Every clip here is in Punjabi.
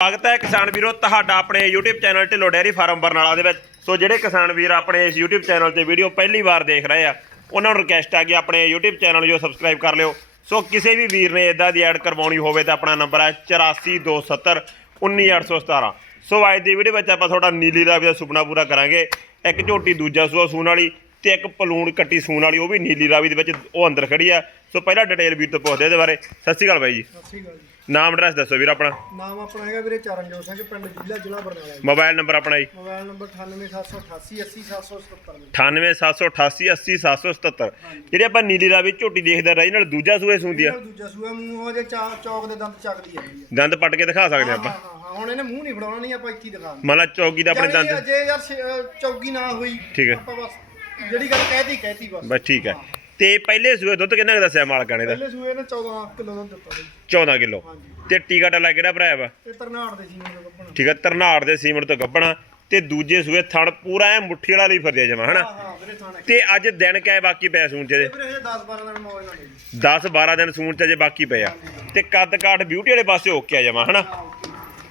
ਸਵਾਗਤ ਹੈ ਕਿਸਾਨ ਵੀਰੋ, ਤੁਹਾਡਾ ਆਪਣੇ YouTube channel Dhillon dairy farm Barnala ਦੇ ਵਿੱਚ। ਸੋ ਜਿਹੜੇ ਕਿਸਾਨ ਵੀਰ ਆਪਣੇ ਇਸ YouTube ਚੈਨਲ ਤੇ ਵੀਡੀਓ ਪਹਿਲੀ ਵਾਰ ਦੇਖ ਰਹੇ ਆ, ਉਹਨਾਂ ਨੂੰ ਰਿਕਵੈਸਟ ਆ ਕਿ ਆਪਣੇ YouTube ਚੈਨਲ ਜੋ ਸਬਸਕ੍ਰਾਈਬ ਕਰ ਲਿਓ। ਸੋ ਕਿਸੇ ਵੀ ਵੀਰ ਨੇ ਇਦਾਂ ਦੀ ਐਡ ਕਰਵਾਉਣੀ ਹੋਵੇ ਤਾਂ ਆਪਣਾ ਨੰਬਰ ਹੈ 8427 19817 ਸੋ ਅੱਜ ਦੀ ਵੀਡੀਓ ਵਿੱਚ ਆਪਾਂ ਤੁਹਾਡਾ ਨੀਲੀ ਰਾਵੀ ਦਾ ਸੁਪਨਾ ਪੂਰਾ ਕਰਾਂਗੇ। ਇੱਕ ਝੋਟੀ ਦੂਜਾ ਸੂਆ ਸੂਣ ਵਾਲੀ ਤੇ ਇੱਕ ਪਲੂਣ ਕੱਟੀ ਸੂਣ ਵਾਲੀ ਉਹ ਵੀ ਨੀਲੀ ਰਾਵੀ ਦੇ ਵਿੱਚ ਉਹ ਅੰਦਰ ਖੜੀ ਆ। ਸੋ ਪਹਿਲਾਂ ਡਿਟੇਲ ਵੀਰ ਤੋਂ ਪੁੱਛਦੇ ਇਹਦੇ ਬਾਰੇ। ਸਤਿ ਸ਼੍ਰੀ ਅਕਾਲ ਬਾਈ ਜੀ। ਸਤਿ ਸ਼੍ਰੀ ਅਕਾਲ ਜੀ। ਨਾਮ ਐਡਰੈਸ ਦੱਸੋ ਵੀਰ ਆਪਣਾ। ਨਾਮ ਆਪਣਾ ਹੈਗਾ ਵੀਰੇ ਚਰਨਜੋਤ ਸਿੰਘ ਪਿੰਡ ਜ਼ਿਲ੍ਹਾ ਜ਼ਿਲ੍ਹਾ ਬਰਨਾਲਾ ਜੀ। ਮੋਬਾਈਲ ਨੰਬਰ ਆਪਣਾ ਜੀ। ਮੋਬਾਈਲ ਨੰਬਰ 98788 80777 987888 80777 ਜਿਹੜੇ ਆਪਾਂ ਨੀਲੀ ਰਾਵੀ ਝੋਟੀ ਦੇਖਦੇ ਰਹੀ ਨਾਲ ਦੂਜਾ ਸੂਏ ਸੁੰਦੀ ਆ। ਦੂਜਾ ਸੂਆ ਮੂੰਹ ਉਹਦੇ ਚੌਕ ਦੇ ਦੰਦ ਚੱਕਦੀ ਜੀ ਦੰਦ ਪੱਟ ਕੇ ਦਿਖਾ ਸਕਦੇ ਆਪਾਂ। ਹੁਣ ਇਹਨੇ ਮੂੰਹ ਨਹੀਂ ਫੜਾਉਣਾ ਨਹੀਂ ਆਪਾਂ ਇੱਥੇ ਹੀ ਦਿਖਾ ਮੰਨ ਲਾ ਚੌਕੀ ਦਾ ਆਪਣੇ ਦੰਦ। ਜੇ ਯਾਰ ਚੌਕੀ ਨਾ ਹੋਈ ਠੀਕ ਹੈ। ਆਪਾਂ ਬਸ ਜਿਹੜੀ ਗੱਲ ਕਹਿਤੀ ਕਹਿਤੀ ਬਸ। ਬਸ ਠੀਕ ਹੈ। ਤੇ ਪਹਿਲੇ ਸੂਏ ਦੁੱਧ ਕਿੰਨਾ ਕੁ ਦੱਸਿਆ ਮਾਲਕਾਂ ਨੇ ਦਾ ਪਹਿਲੇ ਸੂਏ ਨੇ 14 ਕਿਲੋ ਦਾ ਦਿੱਤਾ ਜੀ 14 ਕਿਲੋ। ਤੇ ਟੀਕਾ ਟੱਲਾ ਕਿਹੜਾ ਭਰਾਇਆ ਵਾ? ਇਹ ਤਰਨਾੜ ਦੇ ਸੀ ਮੈਨੂੰ ਕੱਪਣ। ਠੀਕ ਹੈ ਤਰਨਾੜ ਦੇ ਸੀਮਟ ਤੋਂ ਗੱਬਣਾ ਤੇ ਦੂਜੇ ਸੂਏ ਥਣ ਪੂਰਾ ਐ ਮੁੱਠੀ ਵਾਲਾ ਲਈ ਫਿਰਦੇ ਜਮਾ ਹਨਾ? ਹਾਂ ਹਾਂ ਵੀਰੇ ਥਾਣੇ ਤੇ ਅੱਜ ਦਿਨ ਕਿਆ ਬਾਕੀ ਪਿਆ ਸੂਣ ਚ ਇਹ ਦੇ ਵੀਰੇ ਇਹ 10 12 ਦਿਨ ਮੌਜ ਨਾਲ ਜੀ 10 12 ਦਿਨ ਸੂਣ ਚ ਜੇ ਬਾਕੀ ਪਿਆ। ਤੇ ਕੱਦ ਕਾਠ ਬਿਊਟੀ ਵਾਲੇ ਪਾਸੇ ਹੋ ਕੇ ਆ ਜਮਾ ਹਨਾ? ਹਾਂ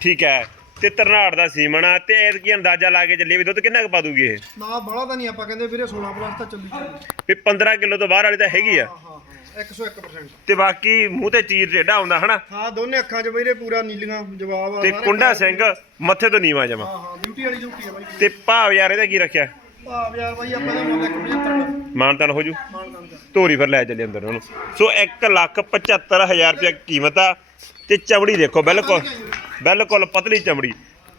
ਠੀਕ ਹੈ। ਤੇ ਤਰਨਾੜ ਦਾ ਸੀਮਣ ਆ ਤੇ ਇਹ ਕੀ ਅੰਦਾਜ਼ਾ ਲਾ ਕੇ ਚੱਲੀਏ ਵੀ ਦੁੱਧ ਕਿੰਨਾ ਕੁ ਪਾ ਦੂਗੀ ਇਹ? ਨਾ ਬੜਾ ਤਾਂ ਨਹੀਂ ਆਪਾਂ ਕਹਿੰਦੇ ਵੀਰੇ 16 ਪਲੱਸ ਤਾਂ ਚੱਲੀ ਚੱਲੀ ਵੀ 15 ਕਿਲੋ ਤੋਂ ਬਾਹਰ ਵਾਲੀ ਤਾਂ ਹੈਗੀ ਆ। ਹਾਂ ਹਾਂ ਹਾਂ 101% ਤੇ ਬਾਕੀ ਮੂੰਹ ਤੇ ਚੀਰ ਟੇਡਾ ਆਉਂਦਾ ਹਨਾ? ਹਾਂ ਦੋਨੇ ਅੱਖਾਂ 'ਚ ਵੀਰੇ ਪੂਰਾ ਨੀਲੀਆਂ ਜਵਾਬ ਆ ਤੇ ਸਾਰੇ ਕੁੰਡਾ। ਸਿੰਘ ਮੱਥੇ ਤੋਂ ਨੀਵਾ ਜਮਾ। ਹਾਂ ਹਾਂ ਬਿਊਟੀ ਵਾਲੀ ਝੂਟੀ ਆ ਬਾਈ। ਤੇ ਭਾਵ ਯਾਰ ਇਹਦਾ ਕੀ ਰੱਖਿਆ? ਭਾਵ ਯਾਰ ਬਾਈ ਆਪਾਂ ਦਾ ਮੁੱਲ 175 ਮਾਨਤਾਨ ਹੋ ਜੂ। ਕਰ। ਧੋਰੀ ਫਿਰ ਲੈ ਚੱਲੇ ਅੰਦਰ ਉਹਨੂੰ। ਸੋ 1 ਲੱਖ 75000 ਰੁਪਏ ਕੀਮਤ ਆ। ਤੇ ਚਮੜੀ ਦੇਖੋ ਬਿਲਕੁਲ। ਬਿਲਕੁਲ ਪਤਲੀ ਚਮੜੀ।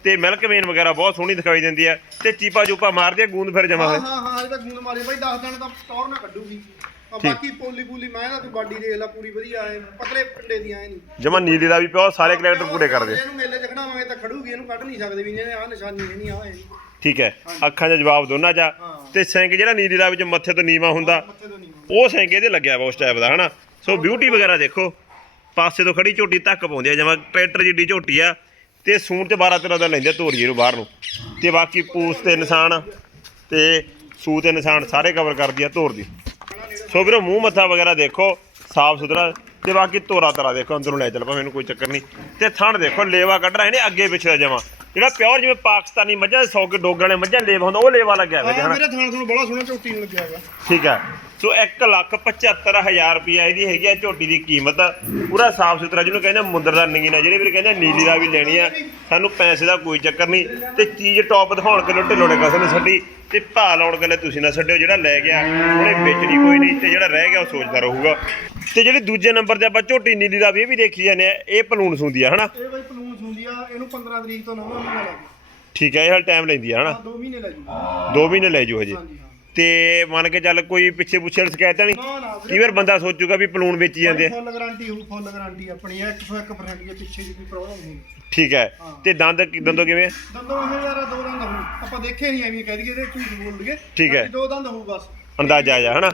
ਤੇ ਮਿਲਕ ਵੇਨ ਵਗੈਰਾ ਬਹੁਤ ਸੋਹਣੀ ਦਿਖਾਈ ਦਿੰਦੀ ਆ ਤੇ ਚੀਪਾ ਚੂਪਾ ਮਾਰਦੀ ਆ ਗੂੰਦ ਫਿਰ ਜਮਾ ਹਾਂ ਹੋਏ। ਹਾਂ ਹਾਂ ਇਹ ਤਾਂ ਗੁੰਦ ਮਾਰੀ ਬਾਈ 10 ਦਿਨ ਤਾਂ ਟੌਰ ਨਾ ਕੱਢੂਗੀ। ਆ ਬਾਕੀ ਪੋਲੀ ਪੂਲੀ ਮੈਂ ਨਾ ਤੂੰ ਬਾਡੀ ਦੇਖ ਲੈ ਪੂਰੀ ਵਧੀਆ ਐ। ਪਤਲੇ ਪਿੰਡੇ ਦੀਆਂ ਐ ਨਹੀਂ ਜਮਾ ਨੀਲੀ ਦਾ ਵੀ ਪਿਓ ਸਾਰੇ ਕੈਰੈਕਟਰ ਪੂਰੇ ਕਰਦੇ। ਇਹਨੂੰ ਮੇਲੇ ਚ ਖੜਾਵਾਂਗੇ ਤਾਂ ਖੜੂਗੀ ਇਹਨੂੰ ਕੱਢ ਨਹੀਂ ਸਕਦੇ ਵੀ ਇਹਨੇ ਆ ਨਿਸ਼ਾਨੀ ਇਹ ਨਹੀਂ ਆ ਇਹ। ਠੀਕ ਹੈ। ਅੱਖਾਂ 'ਚ ਜਵਾਬ ਦੋਨਾਂ 'ਚ ਆ। ਹਾਂ। ਤੇ ਸਿੰਘ ਜਿਹੜਾ ਨੀਲੀ ਦਾ ਵਿੱਚ ਮੱਥੇ ਤੋਂ ਨੀਵਾ ਹੁੰਦਾ ਮੱਥੇ ਤੋਂ ਨਹੀਂ ਉਹ ਸਿੰਘ ਇਹਦੇ ਲੱਗਿਆ ਵਾ ਉਸ ਟਾਈਪ ਦਾ ਹਨਾ? ਸੋ ਬਿਊਟੀ ਵਗੈਰਾ ਦੇਖੋ। ਪਾਸੇ ਤੋਂ ਖੜੀ ਝੋਟੀ ਧੱਕ ਪਾਉਂਦੇ ਆ, ਜਿਵੇਂ ਟਰੈਕਟਰ ਜਿੱਡੀ ਝੋਟੀ ਆ, ਤੇ ਸੂਣ ਤੇ 12 13 ਦਾ ਲੈਂਦੇ ਧੋਰੀਏ ਨੂੰ ਬਾਹਰ ਨੂੰ। ਤੇ ਬਾਕੀ ਪੂਸ ਤੇ ਨਿਸ਼ਾਨ ਤੇ ਸੂ ਤੇ ਨਿਸ਼ਾਨ ਸਾਰੇ ਕਵਰ ਕਰਦੀ ਆ ਧੋਰ ਦੀ। ਸੋ ਵੀਰੋ, ਮੂੰਹ ਮੱਥਾ ਵਗੈਰਾ ਦੇਖੋ, ਸਾਫ਼ ਸੁਥਰਾ, ਤੇ ਬਾਕੀ ਤੋਰਾ ਤਰਾ ਦੇਖੋ, ਅੰਦਰੋਂ ਲੈ ਚੱਲ ਪਾ ਮੈਨੂੰ ਕੋਈ ਚੱਕਰ ਨਹੀਂ। ਤੇ ਥਣ ਦੇਖੋ, ਲੇਵਾ ਕੱਢ ਰਹੇ ਨੇ ਅੱਗੇ ਪਿੱਛੇ ਦਾ ਜਮਾ। ਜਿਹੜਾ ਪਿਓਰ ਜਿਵੇਂ ਪਾਕਿਸਤਾਨੀ ਮੱਝਾਂ 100 ਕੇ ਵਾਲੇ ਮੱਝਾਂ ਲੇਵਾ ਹੁੰਦਾ ਉਹ ਲੇਵਾ ਲੱਗਿਆ ਹੋਇਆ ਹਾਂ ਹਨਾ? ਮੇਰੇ ਥਾਣ ਤੁਹਾਨੂੰ ਬੜਾ ਸੋਹਣਾ ਝੋਟੀ ਨੂੰ ਲੱਗਿਆ ਹੈਗਾ। ਠੀਕ ਹੈ। ਸੋ 175000 ਰੁਪਇਆ ਇਹਦੀ ਹੈਗੀ ਆ ਝੋਟੀ ਦੀ ਕੀਮਤ। ਪੂਰਾ ਸਾਫ਼ ਸੁਥਰਾ ਜਿਹਨੂੰ ਕਹਿੰਦੇ ਮੁੰਦਰ ਦਾ ਨਗੀਨਾ ਜਿਹੜੇ ਵੀਰ ਕਹਿੰਦੇ ਨੀਲੀ ਦਾ ਵੀ ਲੈਣੀ ਆ ਸਾਨੂੰ ਪੈਸੇ ਦਾ ਕੋਈ ਚੱਕਰ ਨਹੀਂ। ਤੇ ਚੀਜ਼ ਟੌਪ ਦਿਖਾਉਣ ਕੇ ਢਿੱਲੋਂ ਨੇ ਕਸਮ ਛੱਡੀ ਤੇ ਭਾਅ ਲਾਉਣ ਗੱਲੇ ਤੁਸੀਂ ਨਾ ਛੱਡਿਓ ਜਿਹੜਾ ਲੈ ਗਿਆ ਉਹਨੇ ਵੇਚਣੀ ਕੋਈ ਨਹੀਂ ਤੇ ਜਿਹੜਾ ਰਹਿ ਗਿਆ ਉਹ ਸੋਚਦਾ ਰਹੂਗਾ। ਤੇ ਜਿਹੜੀ ਦੂਜੇ ਨੰਬਰ ਤੇ ਆਪਾਂ ਝੋਟੀ ਨੀਲੀ ਦਾ ਵੀ ਇਹ ਵੀ ਦੇਖੀ ਜਾਂਦੇ ਆ ਇਹ ਪਲੂਣ ਸੁੰਦੀ ਆ ਹਨਾ? ਇਹ ਬਾਈ ਆ ਇਹਨੂੰ 15 ਤਰੀਕ ਤੋਂ ਨਵਾਂ ਮਹੀਨਾ ਲੱਗ ਠੀਕ ਹੈ ਇਹ ਹਾਲ ਟਾਈਮ ਲੈਂਦੀ ਆ ਹਨਾ? ਹਾਂ 2 ਮਹੀਨੇ ਲੱਗ ਜੂ 2 ਮਹੀਨੇ ਲੈ ਜੂ ਹਜੇ। ਹਾਂਜੀ ਹਾਂ। ਤੇ ਮੰਨ ਕੇ ਚੱਲ ਕੋਈ ਪਿੱਛੇ ਪੁੱਛੇ ਸ਼ਿਕਾਇਤ ਤਾਂ ਨਹੀਂ? ਨਾ ਨਾ ਕਈ ਵਾਰ ਬੰਦਾ ਸੋਚੂਗਾ ਵੀ ਪਲੂਣ ਵੇਚੀ ਜਾਂਦੇ ਆ। ਫੁੱਲ ਗਾਰੰਟੀ ਹੋਊ ਫੁੱਲ ਗਾਰੰਟੀ ਆਪਣੀ ਹੈ 101% ਜੇ ਪਿੱਛੇ ਦੀ ਕੋਈ ਪ੍ਰੋਬਲਮ ਨਹੀਂ ਠੀਕ ਹੈ। ਹਾਂ। ਤੇ ਦੰਦ ਦੰਦੋਂ ਕਿਵੇਂ ਆ? ਦੰਦੋਂ ਇਹ ਯਾਰ ਦੋ ਦੰਦ ਹੋਊ। ਆਪਾਂ ਦੇਖੇ ਨਹੀਂ ਐਵੇਂ ਕਹਿ ਦਈਏ ਇਹਦੇ ਝੂਠ ਬੋਲ ਦਈਏ। ਠੀਕ ਹੈ। ਬਾਕੀ ਦੋ ਦੰਦ ਹੋਊ ਬਸ। ਅੰਦਾਜ਼ਾ ਆ ਜਾ ਹਨਾ?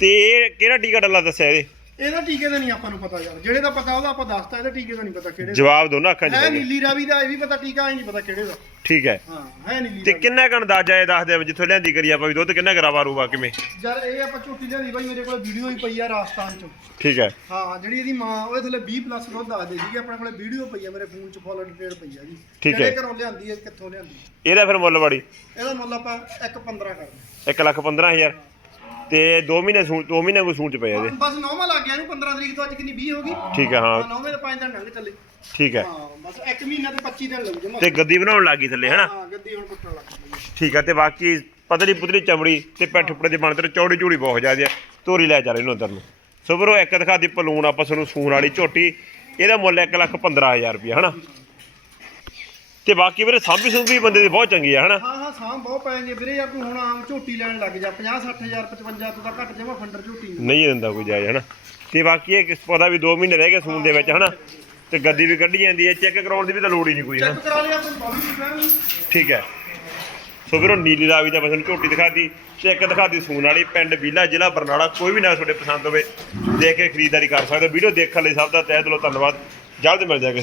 ਤੇ ਇਹ ਕਿਹੜਾ ਟੀਕਾ ਡੱਲਾ ਦੱਸਿਆ ਇਹਦੇ? ਇਹਦਾ ਟੀਕੇ ਦਾ ਨਹੀਂ ਆਪਾਂ ਨੂੰ ਪਤਾ ਯਾਰ। ਜਿਹੜੇ ਦਾ ਪਤਾ ਉਹਦਾ ਆਪਾਂ ਦੱਸਤਾ ਇਹਦੇ ਟੀਕੇ ਦਾ ਨਹੀਂ ਪਤਾ ਕਿਹੜੇ ਦਾ। ਜਵਾਬ ਦੋਨਾਂ ਅੱਖਾਂ 'ਚ ਹੈ। ਨੀਲੀ ਰਾਵੀ ਦਾ ਇਹ ਵੀ ਪਤਾ ਟੀਕਾ ਨਹੀਂ ਪਤਾ ਕਿਹੜੇ ਦਾ। ਠੀਕ ਹੈ। ਹਾਂ ਹੈ ਨੀਲੀ ਤੇ ਰਾਵੀ। ਕਿੰਨਾ ਕੁ ਅੰਦਾਜ਼ਾ ਇਹ ਦੱਸ ਦੇ ਜਿੱਥੋਂ ਲਿਆਂਦੀ ਕਰੀ ਆਪਾਂ ਵੀ ਦੁੱਧ ਕਿੰਨਾ ਕਰਾਵਾ ਰੂਗਾ ਕਿਵੇਂ? ਯਾਰ ਇਹ ਆਪਾਂ ਝੂਠੀ ਲਿਆਂਦੀ ਬਾਈ ਮੇਰੇ ਕੋਲ ਵੀਡੀਓ ਹੀ ਪਈ ਆ ਰਾਜਸਥਾਨ ਚੋਂ। ਠੀਕ ਹੈ। ਹਾਂ ਜਿਹੜੀ ਇਹਦੀ ਮਾਂ ਉਹਦੇ ਥੱਲੇ 20 ਪਲੱਸ ਦੁੱਧ ਦੱਸਦੇ ਸੀਗੇ ਆਪਣੇ ਕੋਲੇ ਵੀਡੀਓ ਪਈ ਆ ਮੇਰੇ ਫੋਨ 'ਚ ਫੁੱਲ ਡਿਟੇਲ ਪਈ ਆ ਜੀ। ਠੀਕ ਹੈ। ਕਿਹੜੇ ਘਰੋਂ ਲਿਆਂਦੀ ਹੈ ਕਿੱਥੋਂ ਲਿਆਂਦੀ? ਇਹਦਾ ਫਿਰ ਮੁੱਲ ਬੜੀ? ਇਹਦਾ ਮੁੱਲ ਆਪਾਂ 1.15 ਕਰਦੇ 1 ਲੱਖ 15000 ਤੇ 2 ਮਹੀਨੇ ਸੂਣ 2 ਮਹੀਨੇ ਕੋ ਸੂਣ ਚ ਪਏ ਇਹਦੇ। ਬਸ ਨੌਵਾਂ ਲੱਗ ਗਿਆ ਇਹਨੂੰ 15 ਤਰੀਕ ਤੋਂ ਅੱਜ ਕਿੰਨੀ 20 ਹੋ ਗਈ। ਠੀਕ ਹੈ। ਹਾਂ ਨੌਵੇਂ ਦੇ 5 ਦਿਨ ਲੰਘ ਚੱਲੇ ਠੀਕ ਹੈ ਹਾਂ ਬਸ 1 ਮਹੀਨਾ ਤੇ 25 ਦਿਨ ਲੱਗ ਜਮਾ ਤੇ ਗੱਦੀ ਬਣਾਉਣ ਲੱਗੀ ਥੱਲੇ ਹਨਾ? ਹਾਂ ਗੱਦੀ ਹੁਣ ਕੁੱਟਣ ਲੱਗ ਪਈ ਠੀਕ ਹੈ ਤੇ ਬਾਕੀ ਪਤਲੀ ਪੁਤਲੀ ਚਮੜੀ ਤੇ ਪੈਠ ਉੱਪਰ ਦੇ ਬਣਤਰ ਚੌੜੀ ਚੂੜੀ ਬਹੁਤ ਜ਼ਿਆਦੀ ਆ। ਤੋਰੀ ਲੈ ਚੱਲ ਇਹਨੂੰ ਅੰਦਰ ਨੂੰ। ਸੋ ਵੀਰੋ ਇੱਕ ਦਿਖਾਦੀ ਪਲੂਣ ਆਪਾਂ ਤੁਹਾਨੂੰ ਸੂਣ ਵਾਲੀ ਝੋਟੀ। ਇਹਦਾ ਮੁੱਲ 1 ਲੱਖ 15000 ਰੁਪਏ ਹਨਾ? ਤੇ ਬਾਕੀ ਵੀਰੇ ਸਾਂਭੀ ਸੁੰਭੀ ਬੰਦੇ ਦੀ ਬਹੁਤ ਚੰਗੀ ਆ ਹਨਾ? ਹਾਂ ਹਾਂ ਸਾਂ ਬਹੁਤ ਪੈ ਜਾਂਦੀ ਵੀਰੇ। ਯਾਰ ਤੂੰ ਹੁਣ ਆਮ ਝੋਟੀ ਲੈਣ ਲੱਗ ਜਾ। 50 60000 55 ਤੋਂ ਤਾਂ ਘੱਟ ਜਮਾ ਫੰਡਰ ਝੋਟੀ। ਨਹੀਂ ਦਿੰਦਾ ਕੋਈ ਜਾਇਜ਼ ਹਨਾ? ਤੇ ਬਾਕੀ ਇਹ ਕਿਸ ਪਤਾ ਵੀ 2 ਮਹੀਨੇ ਰਹਿ ਗਏ ਸੂਣ ਦੇ ਵਿੱਚ ਹਨਾ? ਤੇ ਗੱਦੀ ਵੀ ਕੱਢੀ ਜਾਂਦੀ ਹੈ ਚੈੱਕ ਕਰਾਉਣ ਦੀ ਵੀ ਤਾਂ ਲੋੜ ਹੀ ਨਹੀਂ ਕੋਈ ਹਨਾ? ਚੈੱਕ ਕਰਾ ਲਿਆ ਤੂੰ ਬਾਬੀ ਵੀ ਫੈਨ ਠੀਕ ਹੈ। ਸੋ ਵੀਰੋ ਨੀਲੀ ਰਾਵੀ ਦਾ ਬਸਨ ਝੋਟੀ ਦਿਖਾਦੀ ਤੇ ਇੱਕ ਦਿਖਾਦੀ ਸੂਣ ਵਾਲੀ ਪਿੰਡ ਬੀਲਾ ਜ਼ਿਲ੍ਹਾ ਬਰਨਾਲਾ ਕੋਈ ਵੀ ਨਾ ਤੁਹਾਡੇ ਪਸੰਦ ਹੋਵੇ ਦੇਖ ਕੇ ਖਰੀਦਦਾਰੀ ਕਰ ਸਕਦੇ ਹੋ। ਵੀਡੀਓ ਦੇਖਣ ਲਈ ਸਭ ਦਾ ਤਹਿ ਦਿਲੋਂ ਧੰਨਵਾਦ। ਜਲਦ ਮਿਲ ਜਾਏਗਾ